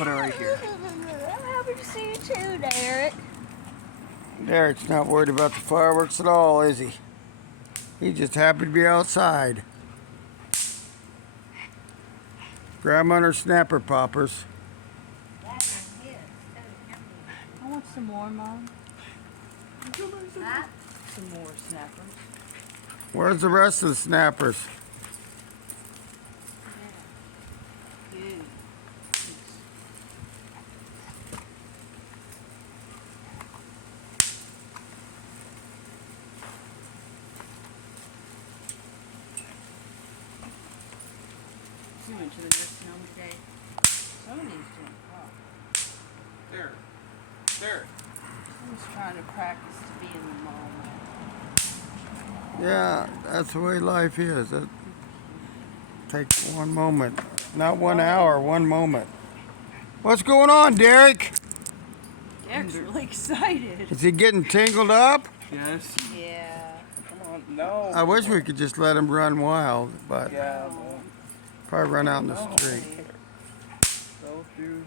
put it right here. I'm happy to see you too, Derek. Derek's not worried about the fireworks at all, is he? He's just happy to be outside. Grab on her snapper poppers. I want some more, Mom. Some more snappers. Where's the rest of the snappers? Good. She went to the nursing home today. Sony's doing well. There. I'm just trying to practice to be in the moment. Yeah, that's the way life is. It takes one moment. Not 1 hour, one moment. What's going on, Derek? Derek's really excited. Is he getting tangled up? Yes. Yeah. Come on. No. I wish we could just let him run wild, but Yeah. Well, probably run out in the no. street. Go through